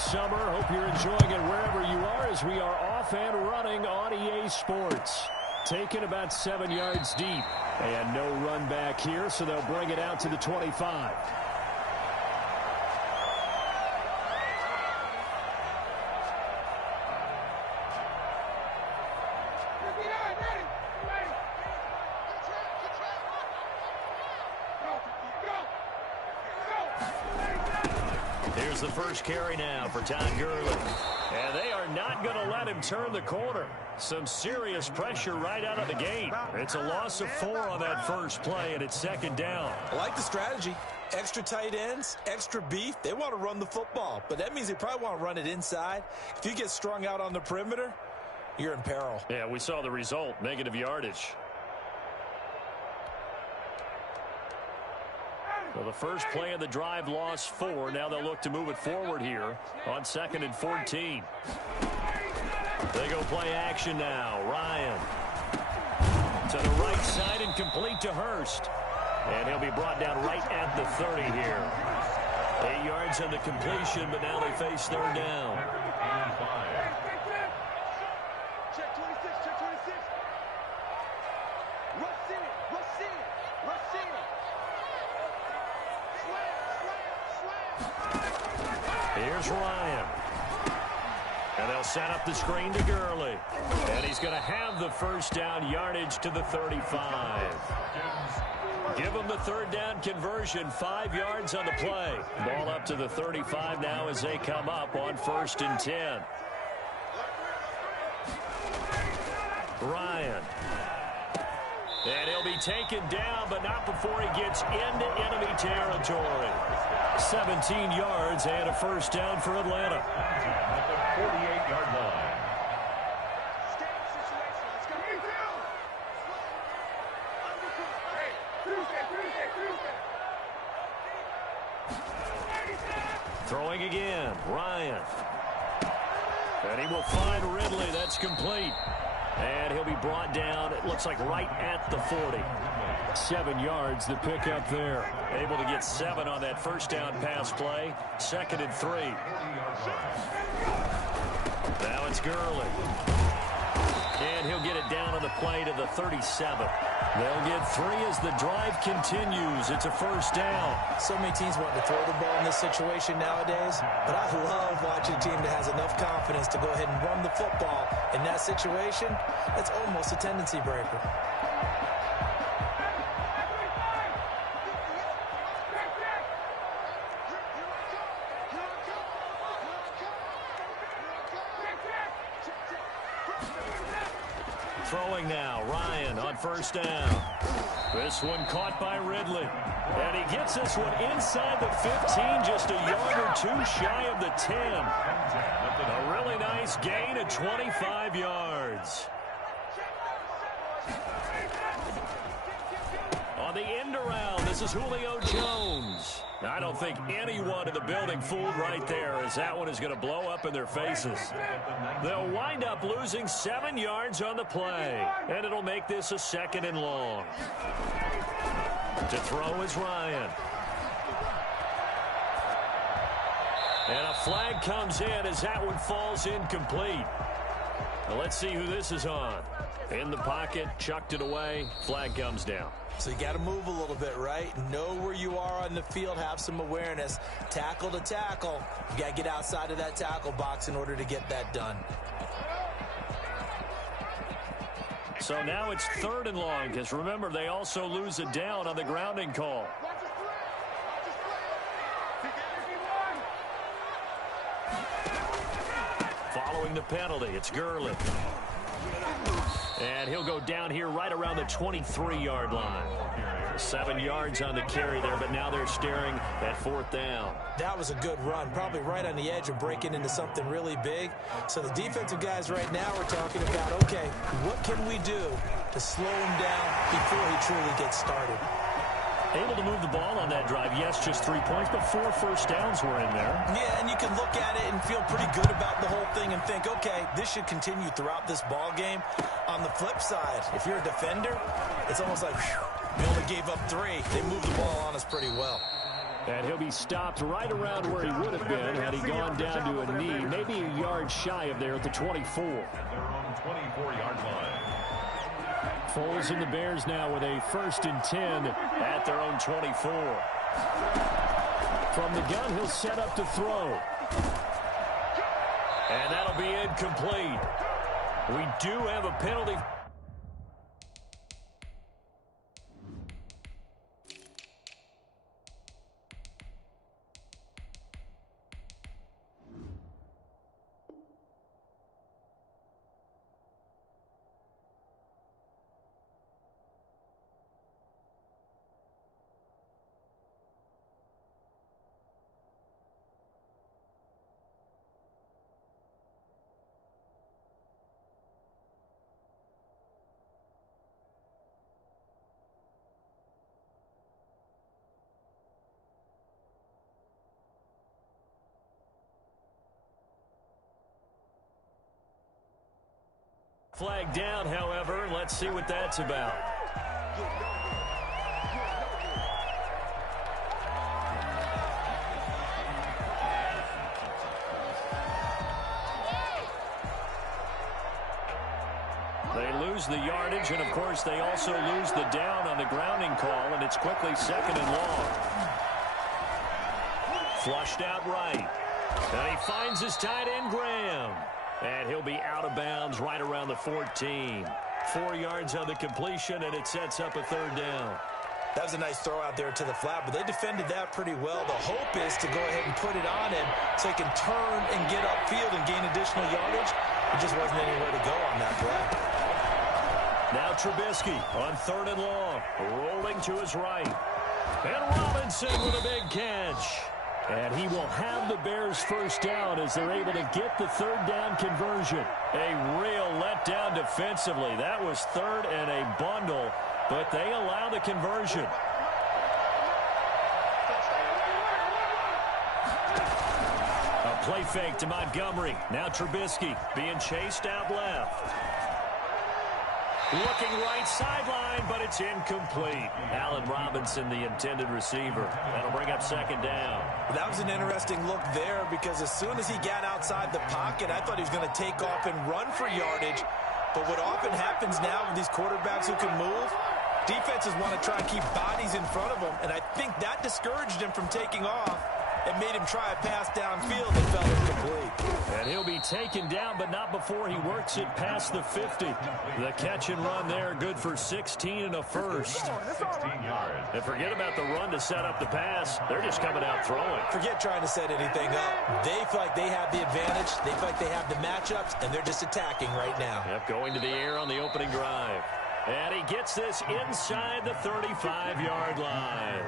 summer. Hope you're enjoying it wherever you are as we are off and running on EA Sports. Taken about 7 yards deep. And no run back here, so they'll bring it out to the 25. Here's the first carry now for Todd Gurley. And they are not going to let him turn the corner. Some serious pressure right out of the gate. It's a loss of 4 on that first play, and it's second down. I like the strategy. Extra tight ends, extra beef. They want to run the football, but that means they probably want to run it inside. If you get strung out on the perimeter, you're in peril. Yeah, we saw the result, negative yardage. Well, the first play of the drive lost 4. Now they'll look to move it forward here on 2nd and 14. They go play action now. Ryan to the right side and complete to Hurst. And he'll be brought down right at the 30 here. 8 yards on the completion, but now they face third down. Check 26, check 26. Rush in it, rush in it, rush in it. Here's Ryan. And they'll set up the screen to Gurley. And he's going to have the first down yardage to the 35. Give him the third down conversion. 5 yards on the play. Ball up to the 35 now as they come up on 1st and 10. Ryan. And he'll be taken down, but not before he gets into enemy territory. 17 yards and a first down for Atlanta. At the 48-yard line. Throwing again, Ryan. And he will find Ridley. That's complete. And he'll be brought down, it looks like right at the 40. 7 yards, the pickup there. Able to get 7 on that first down pass play. 2nd and 3. Now it's Gurley. And he'll get it down on the play to the 37. They'll get 3 as the drive continues. It's a first down. So many teams want to throw the ball in this situation nowadays, but I love watching a team that has enough confidence to go ahead and run the football. In that situation, that's almost a tendency breaker. Throwing now, Ryan on first down. This one caught by Ridley. And he gets this one inside the 15, just a yard or 2 shy of the 10. A really nice gain of 25 yards. On the end around, this is Julio Jones. I don't think anyone in the building fooled right there, as that one is going to blow up in their faces. They'll wind up losing 7 yards on the play, and it'll make this a 2nd and long. To throw is Ryan. And a flag comes in as that one falls incomplete. Now let's see who this is on. In the pocket, chucked it away, flag comes down. So you got to move a little bit, right? Know where you are on the field, have some awareness. Tackle to tackle. You got to get outside of that tackle box in order to get that done. So now it's 3rd and long, because remember, they also lose it down on the grounding call. Following the penalty, it's Gurley. And he'll go down here right around the 23-yard line. 7 yards on the carry there, but now they're staring at 4th down. That was a good run, probably right on the edge of breaking into something really big. So the defensive guys right now are talking about, okay, what can we do to slow him down before he truly gets started? Able to move the ball on that drive. Yes, just 3 points, but 4 first downs were in there. Yeah, and you can look at it and feel pretty good about the whole thing and think, okay, this should continue throughout this ball game. On the flip side, if you're a defender, it's almost like, whew, we only gave up 3. They moved the ball on us pretty well. And he'll be stopped right around where he would have been had he gone down to a knee, maybe a yard shy of there at the 24. Their own 24-yard line. Foles and the Bears now with a 1st and 10 at their own 24. From the gun, he'll set up to throw. And that'll be incomplete. We do have a penalty. Flag down, however. Let's see what that's about. They lose the yardage, and of course they also lose the down on the grounding call, and it's quickly 2nd and long. Flushed out right. And he finds his tight end, Graham. And he'll be out of bounds right around the 14. 4 yards on the completion, and it sets up a 3rd down. That was a nice throw out there to the flat, but they defended that pretty well. The hope is to go ahead and put it on him so he can turn and get upfield and gain additional yardage. There just wasn't anywhere to go on that play. Now Trubisky on 3rd and long, rolling to his right. And Robinson with a big catch. And he will have the Bears' 1st down as they're able to get the 3rd down conversion. A real letdown defensively. That was 3rd and a bundle, but they allow the conversion. A play fake to Montgomery. Now Trubisky being chased out left. Looking right sideline, but it's incomplete. Allen Robinson, the intended receiver. That'll bring up 2nd down. That was an interesting look there because as soon as he got outside the pocket, I thought he was going to take off and run for yardage. But what often happens now with these quarterbacks who can move, defenses want to try and keep bodies in front of them, and I think that discouraged him from taking off and made him try a pass downfield that fell incomplete. And he'll be taken down, but not before he works it past the 50. The catch and run there, good for 16 and a 1st. 16 yards. And forget about the run to set up the pass. They're just coming out throwing. Forget trying to set anything up. They feel like they have the advantage. They feel like they have the matchups, and they're just attacking right now. Yep, going to the air on the opening drive. And he gets this inside the 35-yard line.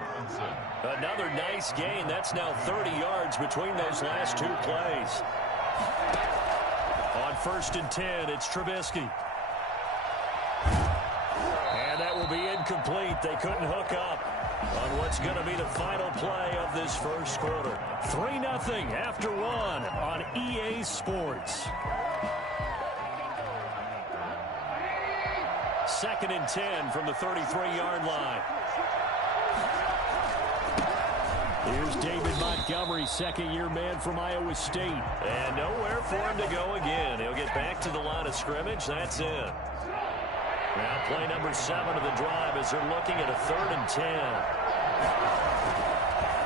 Another nice gain. That's now 30 yards between those last 2 plays. On 1st and 10, it's Trubisky. And that will be incomplete. They couldn't hook up on what's going to be the final play of this 1st quarter. 3-0 after 1 on EA Sports. 2nd and 10 from the 33-yard line. Here's David Montgomery, 2nd-year man from Iowa State. And nowhere for him to go again. He'll get back to the line of scrimmage. That's it. Now play number 7 of the drive as they're looking at a 3rd and 10.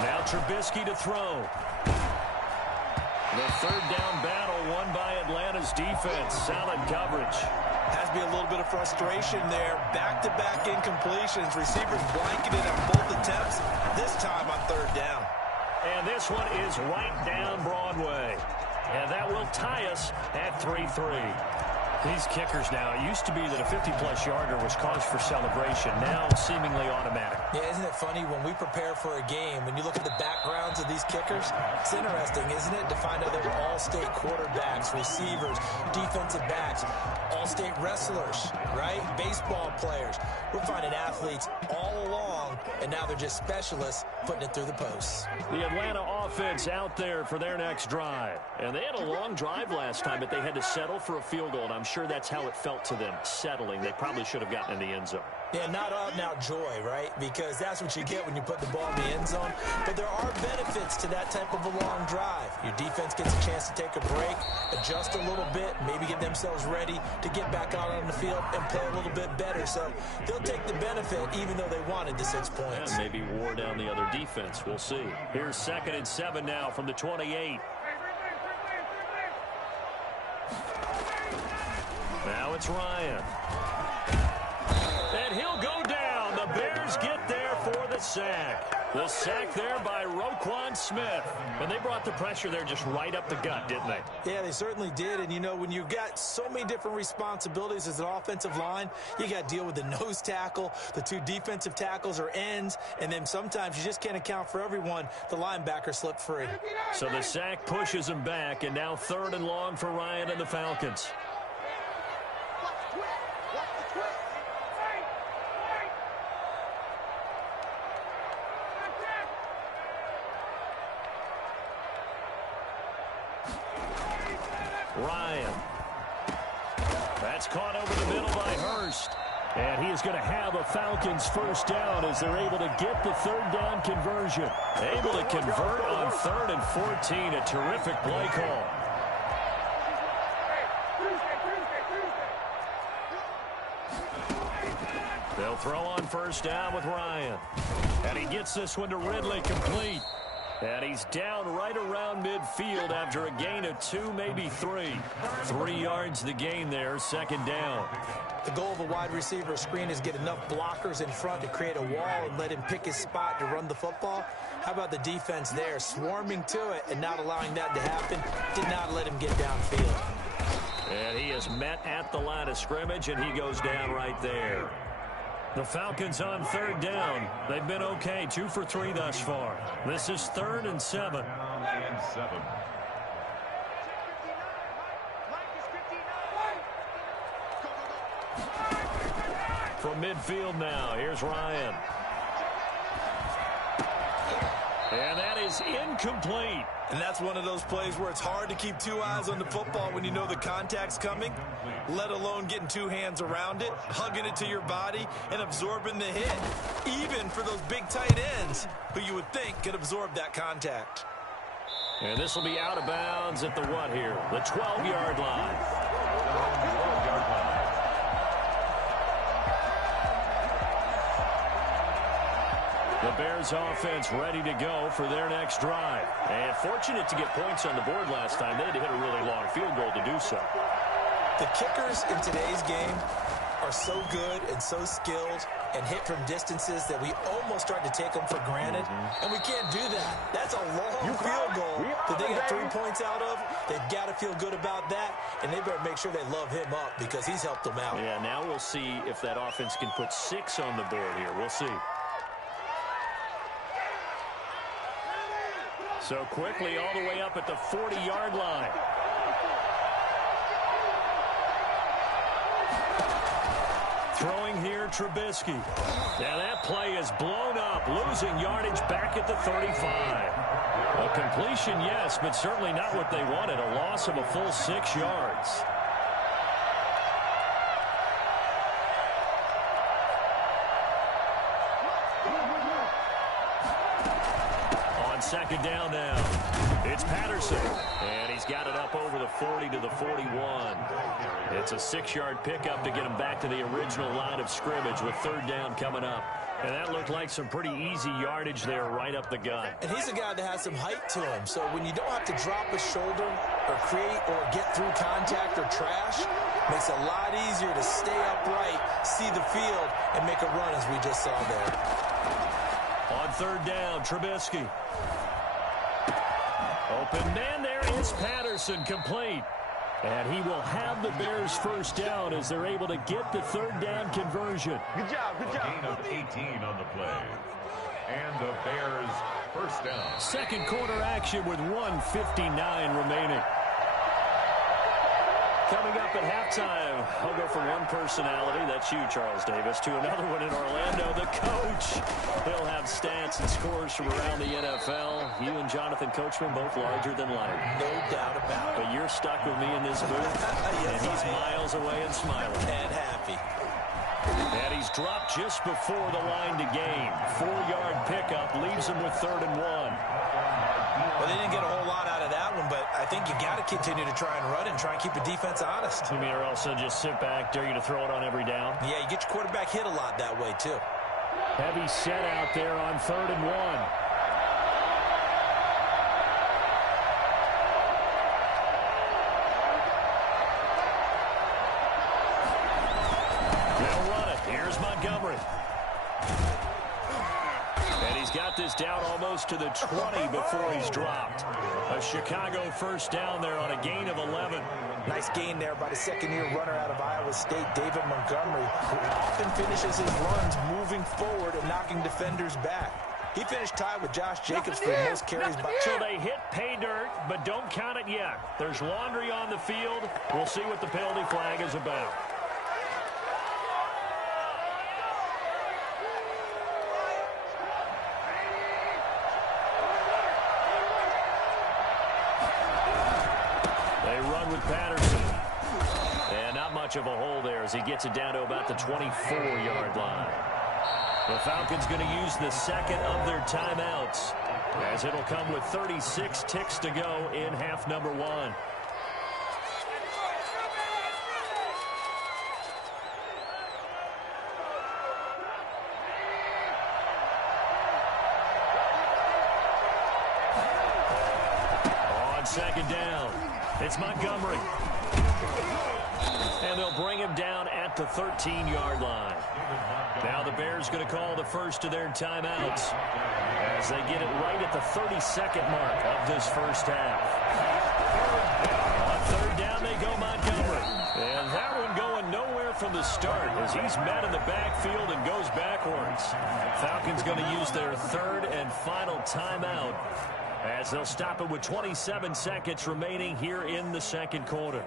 Now Trubisky to throw. The 3rd down battle won by Atlanta's defense. Solid coverage. Has to be a little bit of frustration there. Back-to-back incompletions. Receivers blanketed on both attempts, this time on 3rd down. And this one is right down Broadway. And that will tie us at 3-3. These kickers now, it used to be that a 50-plus yarder was cause for celebration. Now seemingly automatic. Yeah, isn't it funny when we prepare for a game, when you look at the backgrounds of these kickers, it's interesting, isn't it, to find out they're all-state quarterbacks, receivers, defensive backs, all-state wrestlers, right? Baseball players. We're finding athletes all along, and now they're just specialists putting it through the posts. The Atlanta offense out there for their next drive. And they had a long drive last time, but they had to settle for a field goal, and I'm sure that's how it felt to them, settling. They probably should have gotten in the end zone. Yeah, not out-and-out joy, right? Because that's what you get when you put the ball in the end zone. But there are benefits to that type of a long drive. Your defense gets a chance to take a break, adjust a little bit, maybe get themselves ready to get back out on the field and play a little bit better. So they'll take the benefit even though they wanted the 6 points. And maybe wore down the other defense. We'll see. Here's 2nd and 7 now from the 28. Now it's Ryan. And he'll go down. The Bears get there for the sack. The sack there by Roquan Smith. And they brought the pressure there just right up the gut, didn't they? Yeah, they certainly did. And, you know, when you've got so many different responsibilities as an offensive line, you got to deal with the nose tackle, the 2 defensive tackles or ends, and then sometimes you just can't account for everyone. The linebacker slipped free. So the sack pushes him back, and now 3rd and long for Ryan and the Falcons. Ryan. That's caught over the middle by Hurst. And he is going to have a Falcons first down as they're able to get the 3rd down conversion. Able to convert on 3rd and 14. A terrific play call. They'll throw on first down with Ryan. And he gets this one to Ridley complete. And he's down right around midfield after a gain of 2, maybe 3. 3 yards the gain there, 2nd down. The goal of a wide receiver screen is get enough blockers in front to create a wall and let him pick his spot to run the football. How about the defense there, swarming to it and not allowing that to happen? Did not let him get downfield. And he is met at the line of scrimmage, and he goes down right there. The Falcons on 3rd down. They've been okay, 2 for 3 thus far. This is 3rd and 7. From midfield now, here's Ryan. And that is incomplete. And that's one of those plays where it's hard to keep 2 eyes on the football when you know the contact's coming, let alone getting 2 hands around it, hugging it to your body, and absorbing the hit, even for those big tight ends who you would think could absorb that contact. And this will be out of bounds at the what here? The 12-yard line. The Bears offense ready to go for their next drive. And fortunate to get points on the board last time. They had to hit a really long field goal to do so. The kickers in today's game are so good and so skilled and hit from distances that we almost start to take them for granted. And we can't do that. That's a long field goal that they got 3 points out of. They've got to feel good about that, and they better make sure they love him up because he's helped them out. Yeah, now we'll see if that offense can put 6 on the board here. We'll see. So quickly all the way up at the 40-yard line. Throwing here, Trubisky. Now that play is blown up, losing yardage back at the 35. A completion, yes, but certainly not what they wanted. A loss of a full 6 yards. On 2nd down now, it's Patterson, and he's got it up over the 40 to the 41. It's a 6-yard pickup to get him back to the original line of scrimmage with 3rd down coming up. And that looked like some pretty easy yardage there right up the gut. And he's a guy that has some height to him, so when you don't have to drop a shoulder or create or get through contact or trash, makes it a lot easier to stay upright, see the field, and make a run as we just saw there. On 3rd down, Trubisky. Open man there is Patterson, complete. And he will have the Bears first down as they're able to get the 3rd down conversion. Good job, good job. A gain of 18 on the play. And the Bears first down. 2nd quarter action with 1:59 remaining. Coming up at halftime, I'll go from one personality, that's you, Charles Davis, to another one in Orlando, the coach. He'll have stats and scores from around the NFL. You and Jonathan Coachman, both larger than life. No doubt about it. But you're stuck with me in this booth, Yes, and he's I am. miles away and smiling. And happy. And he's dropped just before the line to gain. 4-yard pickup leaves him with 3rd and 1. Well, they didn't get a whole lot out of that one, but I think you got to continue to try and run and try and keep the defense honest. You mean, or else they'll just sit back, dare you to throw it on every down? Yeah, you get your quarterback hit a lot that way, too. Heavy set out there on 3rd and 1. They'll run it. Here's Montgomery. And he's got this down almost to the 20 before he's dropped. A Chicago first down there on a gain of 11. Nice gain there by the second-year runner out of Iowa State, David Montgomery, who often finishes his runs moving forward and knocking defenders back. He finished tied with Josh Jacobs for the most carries. So they hit pay dirt, but don't count it yet. There's laundry on the field. We'll see what the penalty flag is about. With Patterson. And not much of a hole there as he gets it down to about the 24-yard line. The Falcons going to use the second of their timeouts as it'll come with 36 ticks to go in half number 1. On second down, it's Montgomery. And they'll bring him down at the 13-yard line. Now the Bears going to call the first of their timeouts as they get it right at the 32nd mark of this first half. On 3rd down they go Montgomery. And that one going nowhere from the start as he's met in the backfield and goes backwards. Falcons going to use their 3rd and final timeout as they'll stop it with 27 seconds remaining here in the second quarter.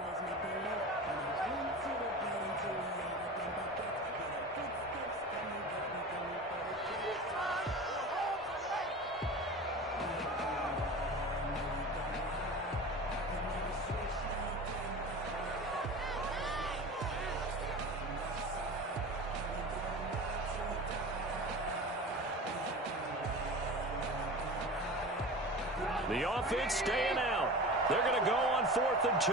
The offense staying out. They're going to go on 4th and 2.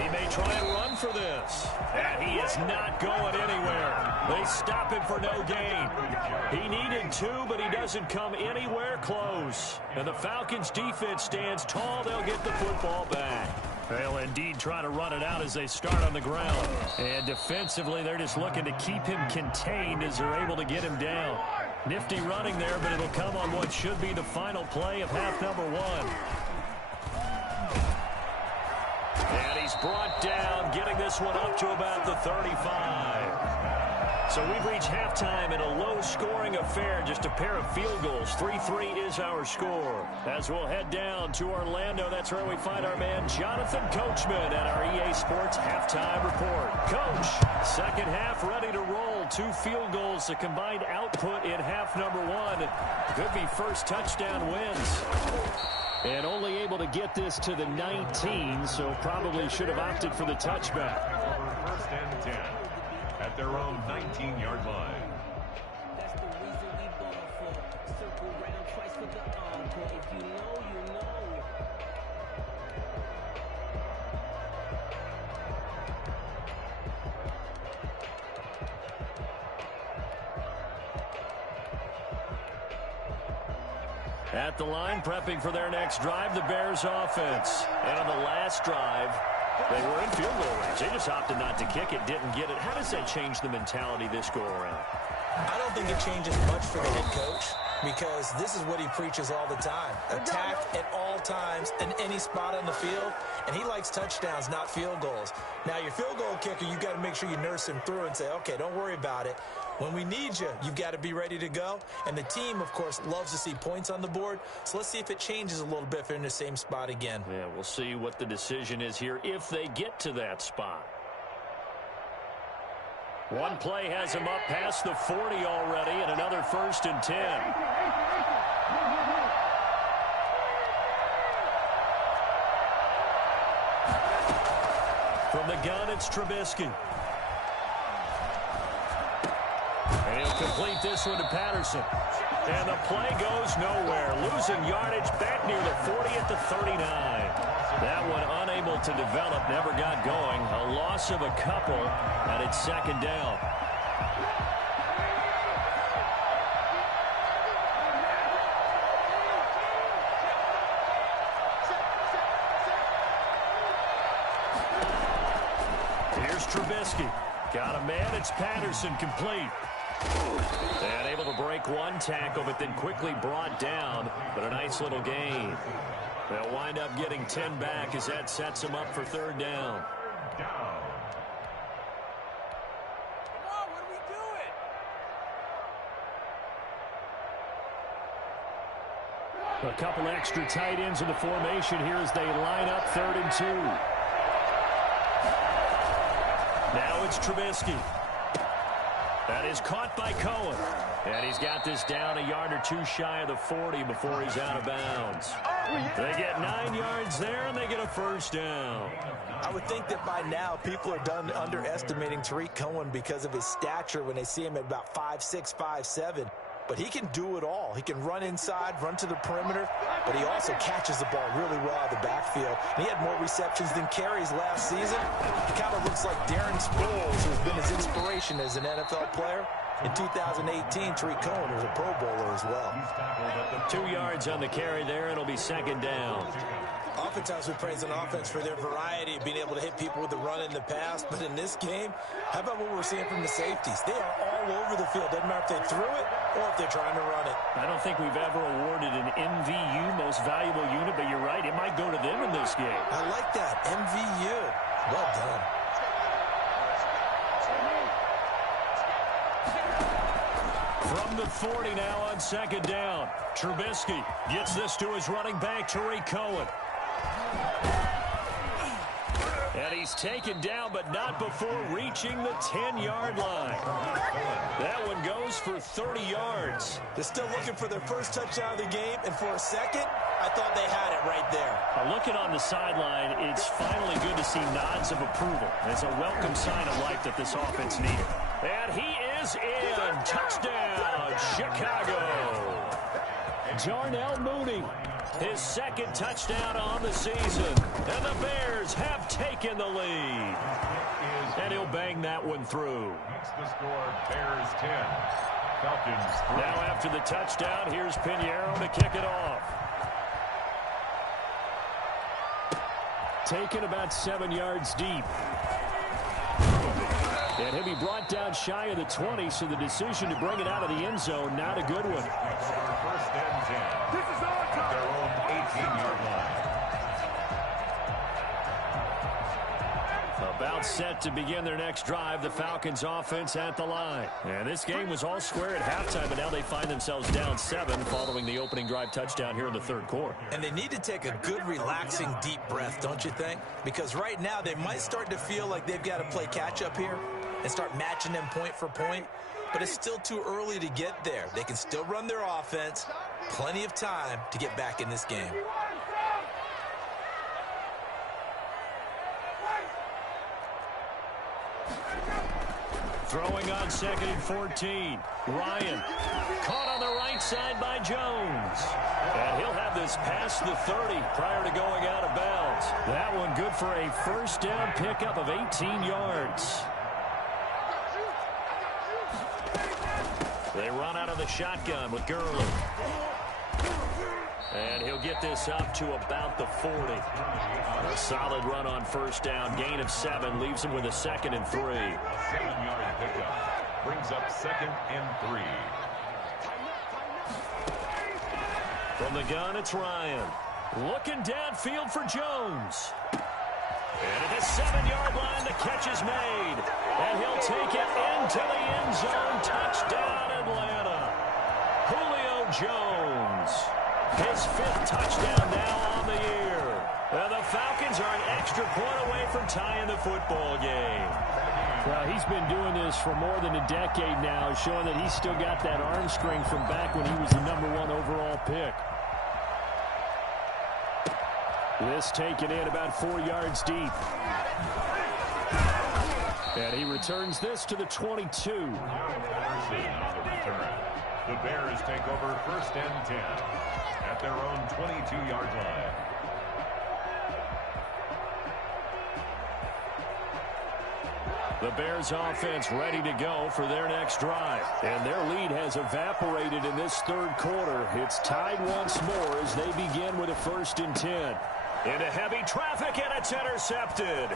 He may try and run for this. And he is not going anywhere. They stop him for no gain. He needed 2, but he doesn't come anywhere close. And the Falcons defense stands tall. They'll get the football back. They'll indeed try to run it out as they start on the ground. And defensively, they're just looking to keep him contained as they're able to get him down. Nifty running there, but it'll come on what should be the final play of half number 1. And he's brought down, getting this one up to about the 35. So we've reached halftime in a low-scoring affair, just a pair of field goals. 3-3 is our score. As we'll head down to Orlando, that's where we find our man Jonathan Coachman at our EA Sports Halftime Report. Coach, second half ready to roll. 2 field goals, the combined output in half number 1. Could be first touchdown wins. And only able to get this to the 19, so probably should have opted for the touchback. First and 10 at their own 19-yard line. That's the reason we ball for. Circle round twice for the encore. If you know, you know. At the line, prepping for their next drive, the Bears offense. And on the last drive, they were in field goal range. They just opted not to kick it, didn't get it. How does that change the mentality this go-around? I don't think it changes much for the head coach because this is what he preaches all the time. Attack at all times in any spot on the field, and he likes touchdowns, not field goals. Now, your field goal kicker, you've got to make sure you nurse him through and say, okay, don't worry about it. When we need you, you've got to be ready to go. And the team, of course, loves to see points on the board. So let's see if it changes a little bit if they're in the same spot again. Yeah, we'll see what the decision is here if they get to that spot. One play has him up past the 40 already, and another 1st and 10. From the gun, it's Trubisky. And he'll complete this one to Patterson. And the play goes nowhere. Losing yardage back near the 40 at the 39. That one unable to develop, never got going. A loss of a couple, and it's 2nd down. Here's Trubisky. Got a man. It's Patterson, complete. And able to break one tackle, but then quickly brought down. But a nice little gain. They'll wind up getting 10 back as that sets them up for 3rd down. Come on, what are we doing? A couple extra tight ends in the formation here as they line up 3rd and 2. Now it's Trubisky. That is caught by Cohen. And he's got this down a yard or two shy of the 40 before he's out of bounds. They get 9 yards there, and they get a 1st down. I would think that by now people are done underestimating Tariq Cohen because of his stature when they see him at about 5'6", 5'7". But he can do it all. He can run inside, run to the perimeter, but he also catches the ball really well out of the backfield. And he had more receptions than carries last season. He kind of looks like Darren Sproles, who's been his inspiration as an NFL player. In 2018, Tariq Cohen was a Pro Bowler as well. 2 yards on the carry there, and it'll be 2nd down. Oftentimes we praise an offense for their variety, being able to hit people with the run in the pass. But in this game, how about what we're seeing from the safeties? They are all over the field. Doesn't matter if they threw it or if they're trying to run it. I don't think we've ever awarded an MVU, most valuable unit, but you're right, it might go to them in this game. I like that, MVU. Well done. From the 40 now on 2nd down. Trubisky gets this to his running back, Tariq Cohen. And he's taken down, but not before reaching the 10-yard line. That one goes for 30 yards. They're still looking for their first touchdown of the game, and for a second, I thought they had it right there. Looking on the sideline, it's finally good to see nods of approval. It's a welcome sign of life that this offense needed. And he is in. Touchdown, Chicago. Darnell Mooney, his 2nd touchdown on the season. And the Bears have taken the lead. And he'll bang that one through. Makes the score Bears 10, Falcons 3. Now after the touchdown, here's Pinheiro to kick it off. Taken about 7 yards deep. And he'll be brought down shy of the 20, so the decision to bring it out of the end zone, not a good one. 1st and 10. This is our time. Their own 18-yard line. About set to begin their next drive, the Falcons offense at the line. And this game was all square at halftime, but now they find themselves down 7 following the opening drive touchdown here in the 3rd quarter. And they need to take a good, relaxing, deep breath, don't you think? Because right now they might start to feel like they've got to play catch-up here and start matching them point for point. But it's still too early to get there. They can still run their offense. Plenty of time to get back in this game. Throwing on 2nd and 14. Ryan caught on the right side by Jones. And he'll have this past the 30 prior to going out of bounds. That one good for a 1st down pickup of 18 yards. They run out of the shotgun with Gurley. And he'll get this up to about the 40. A solid run on 1st down. Gain of 7 leaves him with a 2nd and 3. 7-yard pickup brings up 2nd and 3. From the gun, it's Ryan. Looking downfield for Jones. And at the 7-yard line, the catch is made. And he'll take it into the end zone. Touchdown, Atlanta. Julio Jones. His 5th touchdown now on the year. And the Falcons are an extra point away from tying the football game. Well, he's been doing this for more than a decade now, showing that he's still got that arm strength from back when he was the #1 overall pick. This taken in about 4 yards deep. And he returns this to the 22. The Bears take over 1st and 10 at their own 22-yard line. The Bears offense ready to go for their next drive. And their lead has evaporated in this 3rd quarter. It's tied once more as they begin with a 1st and 10. Into heavy traffic, and it's intercepted.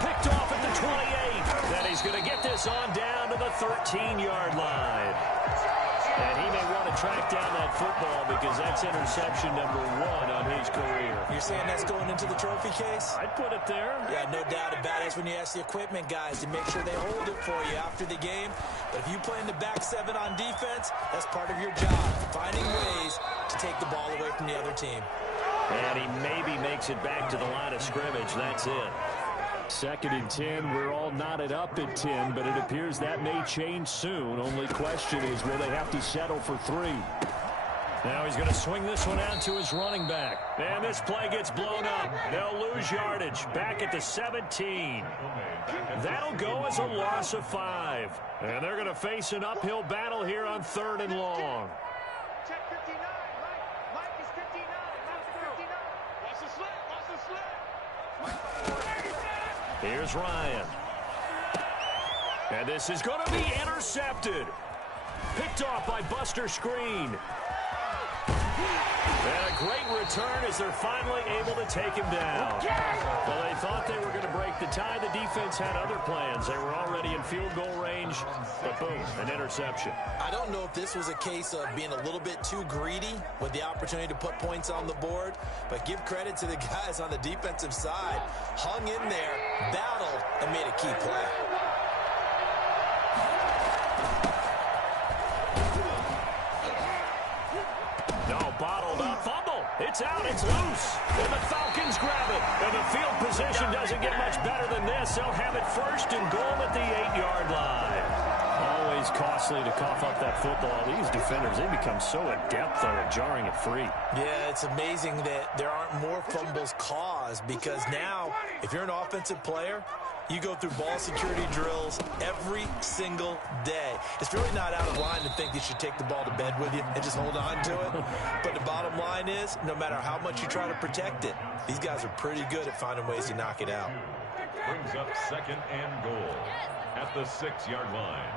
Picked off at the 28. Then he's going to get this on down to the 13-yard line. And he may want to track down that football because that's interception #1 on his career. You're saying that's going into the trophy case? I'd put it there. Yeah, no doubt about it. That's when you ask the equipment guys to make sure they hold it for you after the game. But if you play in the back 7 on defense, that's part of your job, finding ways to take the ball away from the other team. And he maybe makes it back to the line of scrimmage. That's it. 2nd and 10. We're all knotted up at 10, but it appears that may change soon. Only question is, will they have to settle for 3? Now he's going to swing this one out to his running back. And this play gets blown up. They'll lose yardage. Back at the 17. That'll go as a loss of 5. And they're going to face an uphill battle here on 3rd and long. Check 59. Mike is 59. Mike is 59. Watch the slip. Watch the slip. Here's Ryan. And this is going to be intercepted. Picked off by Buster Screen. And a great return as they're finally able to take him down. Well, they thought they were going to break the tie. The defense had other plans. They were already in field goal range, but boom, an interception. I don't know if this was a case of being a little bit too greedy with the opportunity to put points on the board, but give credit to the guys on the defensive side. Hung in there, battled, and made a key play. No, bottled up, fumble. It's out, it's loose. And the Falcons grab it. And the field position doesn't get much better than this. They'll have it 1st and goal at the 8-yard line. Always costly to cough up that football. These defenders, they become so adept, though, at jarring it free. Yeah, it's amazing that there aren't more fumbles caused because now, if you're an offensive player, you go through ball security drills every single day. It's really not out of line to think you should take the ball to bed with you and just hold on to it. But the bottom line is, no matter how much you try to protect it, these guys are pretty good at finding ways to knock it out. Brings up 2nd and goal at the 6-yard line.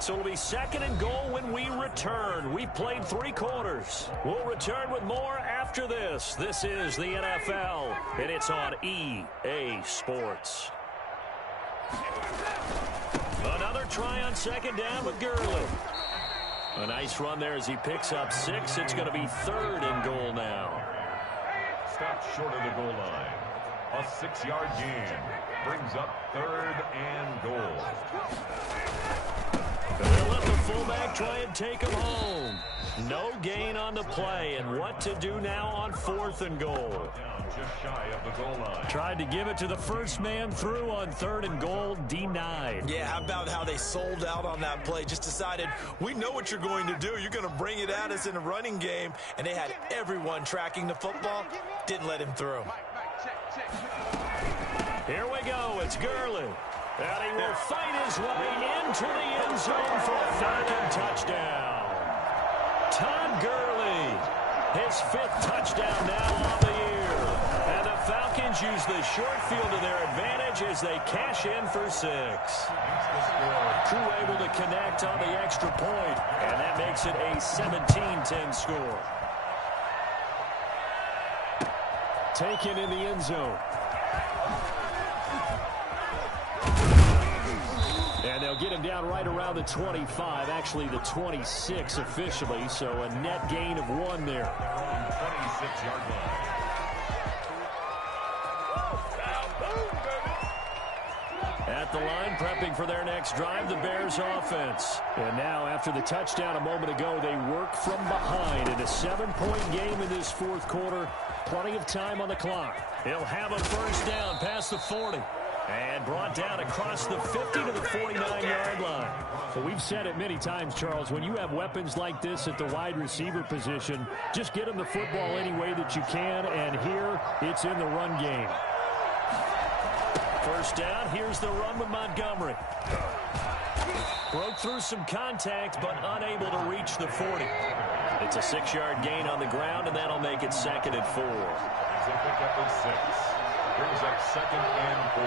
So it'll be 2nd and goal when we return. We've played 3 quarters. We'll return with more after this. This is the NFL, and it's on EA Sports. Another try on 2nd down with Gurley. A nice run there as he picks up 6. It's going to be 3rd and goal now. Stopped short of the goal line. A 6-yard gain. Brings up 3rd and goal. They'll let the fullback try and take him home. No gain on the play, and what to do now on 4th and goal. Just shy of the goal line. Tried to give it to the first man through on 3rd and goal, denied. Yeah, how about how they sold out on that play? Just decided, we know what you're going to do. You're going to bring it at us in a running game. And they had everyone tracking the football. Didn't let him through. Here we go. It's Gurley. And he will fight his way into the end zone for a Falcon touchdown. Todd Gurley, his 5th touchdown now on the year. And the Falcons use the short field to their advantage as they cash in for 6. Crew able to connect on the extra point, and that makes it a 17-10 score. Taken in the end zone. And they'll get him down right around the 25, actually the 26 officially, so a net gain of 1 there. 26-yard line. At the line, prepping for their next drive, the Bears offense. And now, after the touchdown a moment ago, they work from behind in a 7-point game in this fourth quarter. Plenty of time on the clock. He'll have a first down past the 40. And brought down across the 50 to the 49-yard line. Well, we've said it many times, Charles, when you have weapons like this at the wide receiver position, just get them the football any way that you can, and here it's in the run game. First down, here's the run with Montgomery. Broke through some contact, but unable to reach the 40. It's a 6-yard gain on the ground, and that'll make it 2nd and 4. It's a pickup of 6. Brings up 2nd and 4.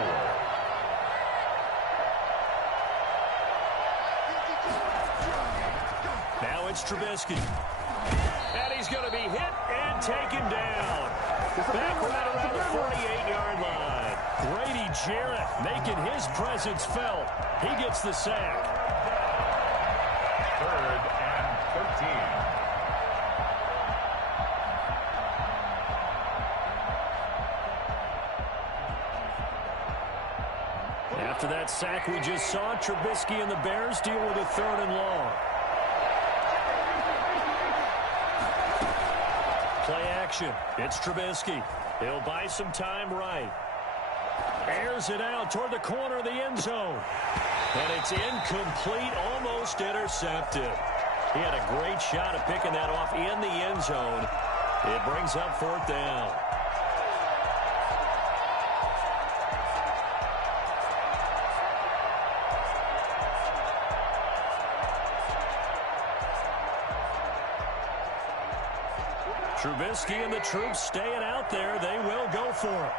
Now it's Trubisky. And he's going to be hit and taken down. Back right around the 48-yard line. Grady Jarrett making his presence felt. He gets the sack. 3rd and 13. After that sack we just saw, Trubisky and the Bears deal with a 3rd and long. Play action. It's Trubisky. He'll buy some time right. Airs it out toward the corner of the end zone. And it's incomplete, almost intercepted. He had a great shot at picking that off in the end zone. It brings up 4th down. Trubisky and the troops staying out there. They will go for it.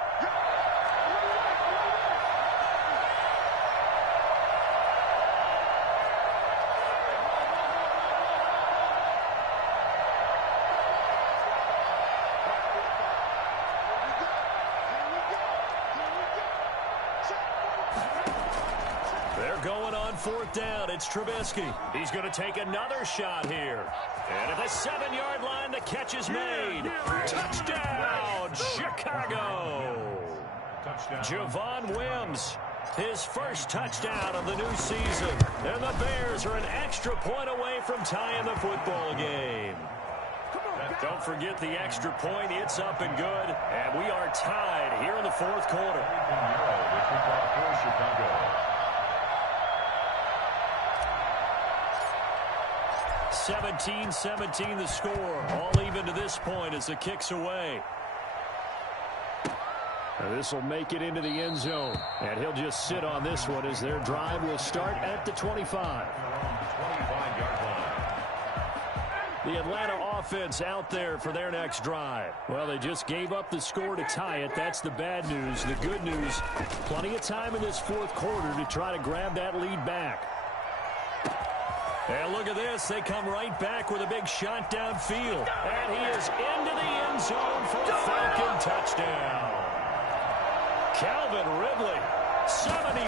They're going on 4th down. It's Trubisky. He's going to take another shot here. And at the 7-yard line, the catch is made. Touchdown, Chicago. Javon Wims, his first touchdown of the new season. And the Bears are an extra point away from tying the football game. Don't forget the extra point. It's up and good. And we are tied here in the fourth quarter. 17-17 the score. All even to this point as the kick's away. This will make it into the end zone. And he'll just sit on this one as their drive will start at the 25. The Atlanta offense out there for their next drive. Well, they just gave up the score to tie it. That's the bad news. The good news, plenty of time in this fourth quarter to try to grab that lead back. And look at this. They come right back with a big shot downfield. And he is into the end zone for a Falcon touchdown. Calvin Ridley, 75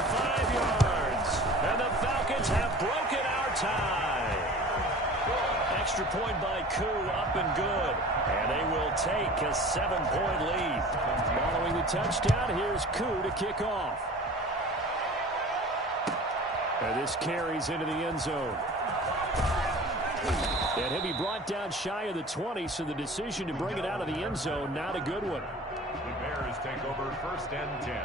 yards. And the Falcons have broken our tie. Extra point by Koo, up and good. And they will take a 7-point lead. Following the touchdown, here's Koo to kick off. And this carries into the end zone. And he'll be brought down shy of the 20, so the decision to bring it out of the end zone, not a good one. The Bears take over 1st and 10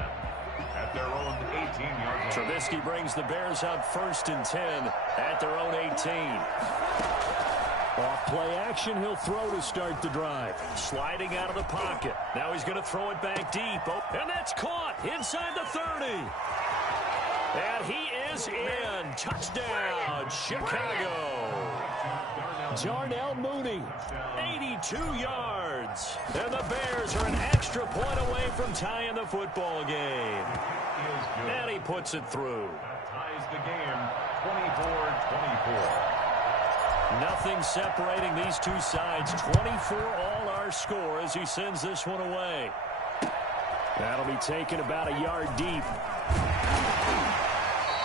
at their own 18-yard line. Trubisky brings the Bears up 1st and 10 at their own 18. Off play action, he'll throw to start the drive. Sliding out of the pocket. Now he's going to throw it back deep. Oh, and that's caught inside the 30. And he is in. Touchdown, Chicago. Darnell Mooney, 82 yards. And the Bears are an extra point away from tying the football game. And he puts it through. That ties the game 24-24. Nothing separating these two sides. 24 all our score as he sends this one away. That'll be taken about a yard deep.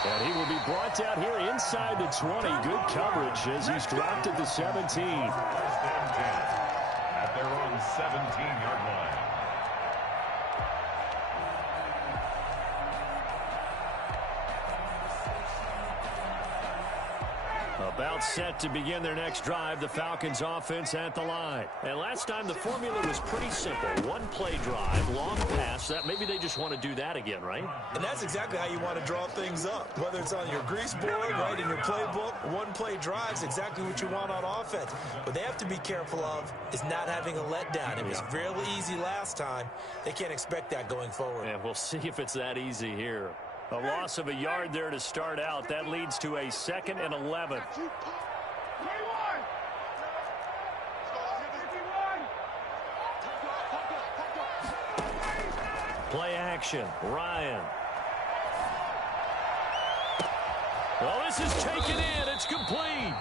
And he will be brought down here inside the 20. Good coverage as he's dropped at the 17. 1st and 10 at their own 17-yard line. About set to begin their next drive, the Falcons offense at the line. And last time the formula was pretty simple. One play drive, long pass. That maybe they just want to do that again, right? And that's exactly how you want to draw things up. Whether it's on your grease board, right, in your playbook, one play drive is exactly what you want on offense. What they have to be careful of is not having a letdown. It was really easy last time. They can't expect that going forward. And we'll see if it's that easy here. A loss of a yard there to start out. That leads to a 2nd and 11. Play action. Ryan. Well, this is taken in. It's complete.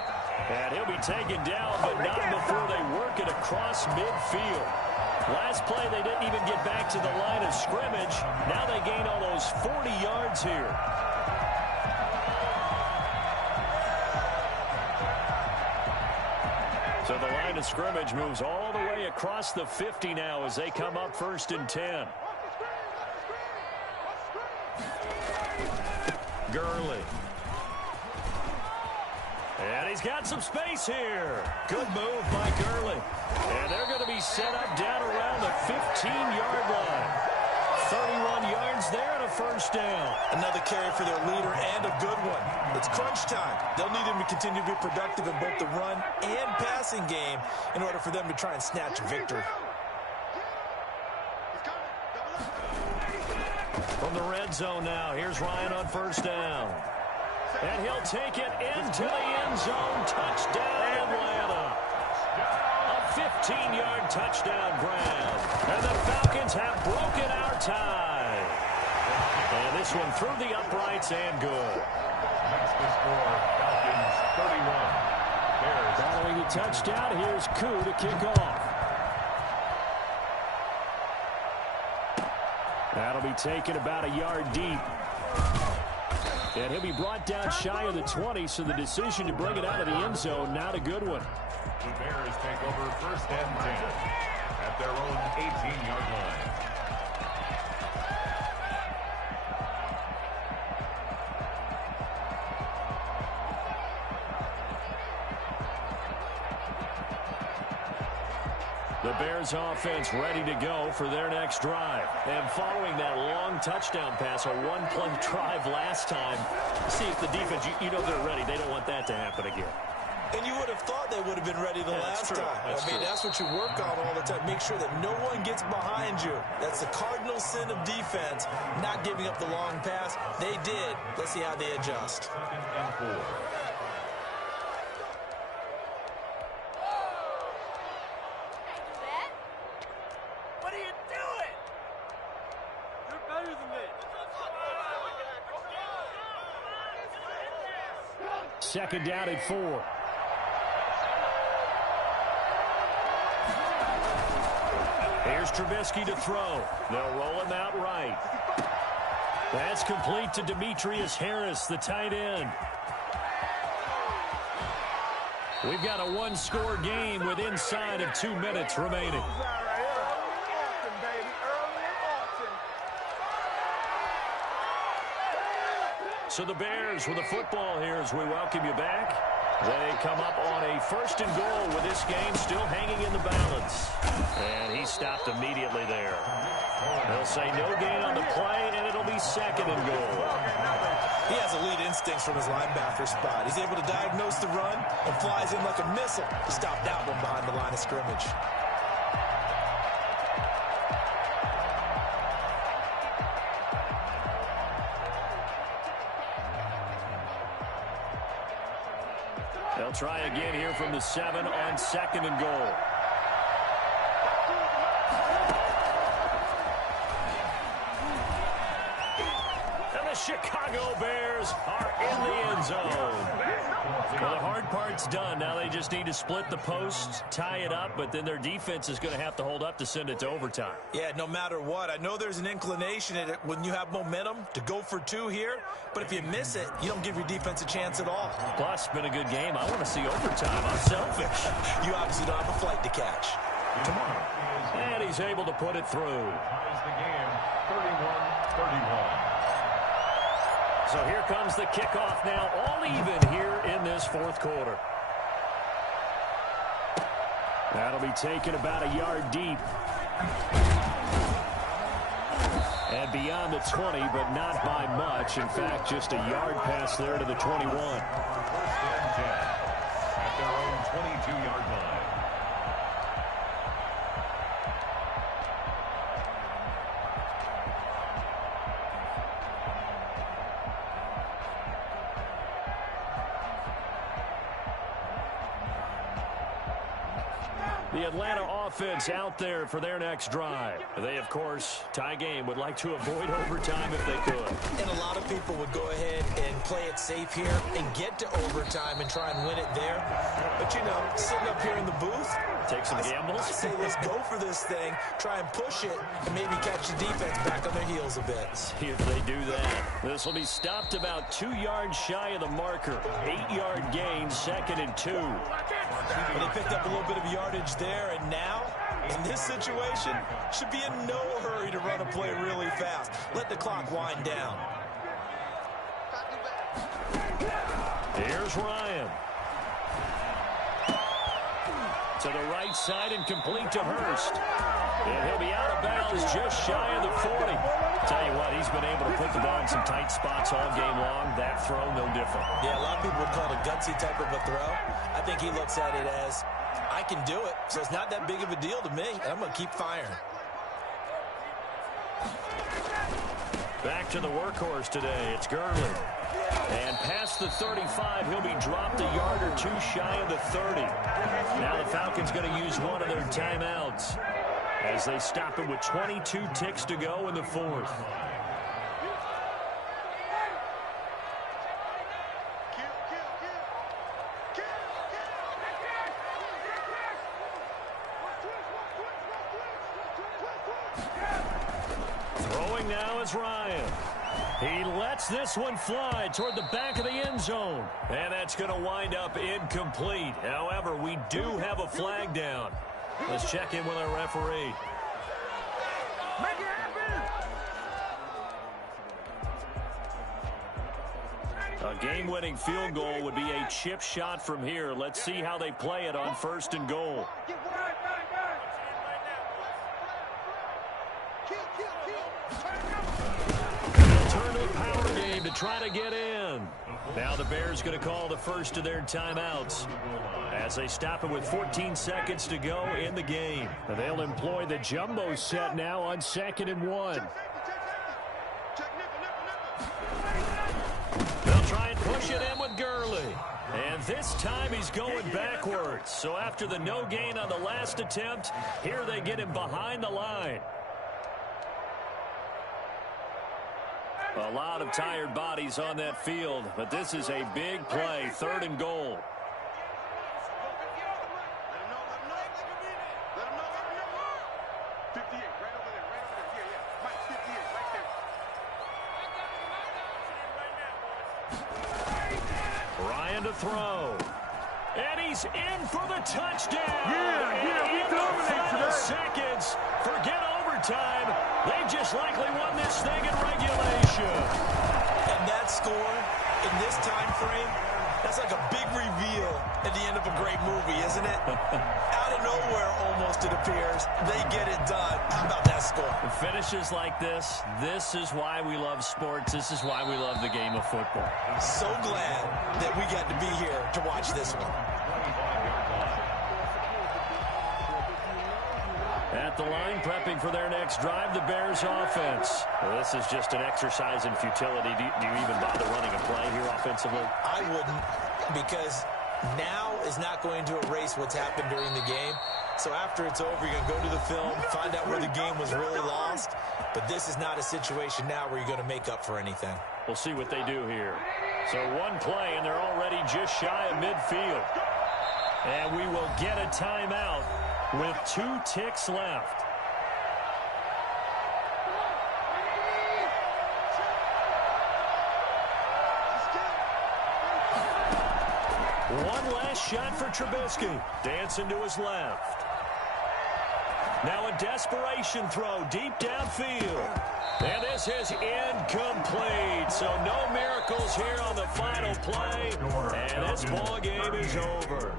And he'll be taken down, but not before they work it across midfield. Last play, they didn't even get back to the line of scrimmage. Now they gain almost 40 yards here. So the line of scrimmage moves all the way across the 50 now as they come up 1st and 10. Gurley. And he's got some space here. Good move by Gurley. And they're going to be set up down around the 15-yard line. 31 yards there and a 1st down. Another carry for their leader and a good one. It's crunch time. They'll need him to continue to be productive in both the run and passing game in order for them to try and snatch a victory. From the red zone now, here's Ryan on 1st down. And he'll take it into the end zone. Touchdown, Atlanta. A 15-yard touchdown grab. And the Falcons have broken our tie. And this one through the uprights and good. That's the score. Falcons 31. Bears. Following the touchdown, here's Koo to kick off. That'll be taken about a yard deep. And he'll be brought down shy of the 20, so the decision to bring it out of the end zone, not a good one. The Bears take over 1st and 10 at their own 18-yard line. The Bears offense ready to go for their next drive. And following that long touchdown pass, a one-play drive last time, see if the defense, you know they're ready. They don't want that to happen again. And you would have thought they would have been ready the last time. That's what you work on all the time. Make sure that no one gets behind you. That's the cardinal sin of defense, not giving up the long pass. They did. Let's see how they adjust. 2nd and 4. What are you doing? You're better than me. 2nd down and 4. Here's Trubisky to throw. They'll roll him out right. That's complete to Demetrius Harris, the tight end. We've got a one-score game with inside of 2 minutes remaining. So the Bears with the football here as we welcome you back. They come up on a 1st and goal with this game still hanging in the balance. And he stopped immediately there. They'll say no gain on the play, and it'll be 2nd and goal. He has elite instincts from his linebacker spot. He's able to diagnose the run and flies in like a missile to stop that one behind the line of scrimmage. They'll try again here from the 7 on 2nd and goal. And the Chicago Bears are in the end zone. Well, the hard part's done. Now they just need to split the posts, tie it up, but then their defense is going to have to hold up to send it to overtime. Yeah, no matter what. I know there's an inclination in it when you have momentum to go for 2 here, but if you miss it, you don't give your defense a chance at all. Plus, it's been a good game. I want to see overtime. I'm selfish. You obviously don't have a flight to catch. Tomorrow. And he's able to put it through. Ties the game 31-31. So here comes the kickoff now, all even here in this fourth quarter. That'll be taken about a yard deep. And beyond the 20, but not by much. In fact, just a yard pass there to the 21. First and 10 at their own 22-yard line. The Atlanta offense out there for their next drive. They, of course, tie game, would like to avoid overtime if they could. And a lot of people would go ahead and play it safe here and get to overtime and try and win it there. But, you know, sitting up here in the booth, take some gambles. I say let's go for this thing, try and push it, and maybe catch the defense back on their heels a bit. See if they do that. This will be stopped about 2 yards shy of the marker. 8-yard gain, 2nd and 2. Well, they picked up a little bit of yardage there, and now, in this situation, should be in no hurry to run a play really fast. Let the clock wind down. Here's Ryan. To the right side and complete to Hurst. And he'll be out of bounds just shy of the 40. Tell you what, he's been able to put the ball in some tight spots all game long. That throw, no different. Yeah, a lot of people would call it a gutsy type of a throw. I think he looks at it as, I can do it, so it's not that big of a deal to me. I'm going to keep firing. Back to the workhorse today. It's Gurley. And past the 35, he'll be dropped a yard or two shy of the 30. Now the Falcons going to use one of their timeouts as they stop it with 22 ticks to go in the fourth. Throwing now is Ryan. He lets this one fly toward the back of the end zone. And that's going to wind up incomplete. However, we do have a flag down. Let's check in with our referee. Make it happen! A game-winning field goal would be a chip shot from here. Let's see how they play it on 1st and goal. Turn to the power game to try to get in. Now the Bears going to call the first of their timeouts as they stop it with 14 seconds to go in the game. And they'll employ the jumbo set now on 2nd and 1. They'll try and push it in with Gurley. And this time he's going backwards. So after the no gain on the last attempt, here they get him behind the line. A lot of tired bodies on that field, but this is a big play, 3rd and goal. Ryan to throw. And he's in for the touchdown. We dominate today. Seconds. Forget overtime. They just likely won this thing in regulation. And that score in this time frame, that's like a big reveal at the end of a great movie, isn't it? Out of nowhere, almost, it appears. They get it done. How about that score? Finishes like this is why we love sports. This is why we love the game of football. So glad that we got to be here to watch this one. At the line, prepping for their next drive, the Bears offense. Well, this is just an exercise in futility. Do you even bother running a play here offensively? I wouldn't, because now is not going to erase what's happened during the game. So after it's over, you're going to go to the film, find out where the game was really lost. But this is not a situation now where you're going to make up for anything. We'll see what they do here. So one play, and they're already just shy of midfield. And we will get a timeout with 2 ticks left. One last shot for Trubisky. Dancing to his left. Now a desperation throw deep downfield. And this is incomplete. So no miracles here on the final play. And this ball game is over.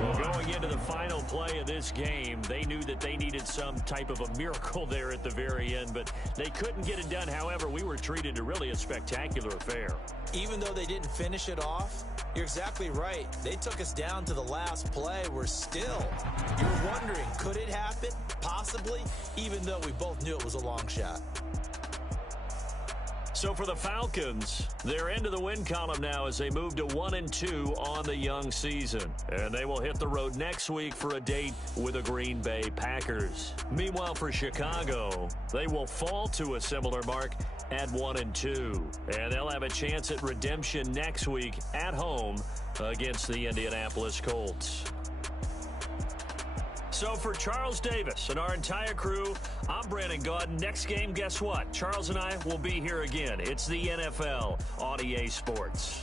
Well, going into the final play of this game, they knew that they needed some type of a miracle there at the very end, but they couldn't get it done. However, we were treated to really a spectacular affair. Even though they didn't finish it off, you're exactly right. They took us down to the last play. You're wondering, could it happen? Possibly, even though we both knew it was a long shot. So for the Falcons, they're into the win column now as they move to 1-2 on the young season. And they will hit the road next week for a date with the Green Bay Packers. Meanwhile, for Chicago, they will fall to a similar mark at 1-2. And they'll have a chance at redemption next week at home against the Indianapolis Colts. So for Charles Davis and our entire crew, I'm Brandon Gaudin. Next game, guess what? Charles and I will be here again. It's the NFL on EA Sports.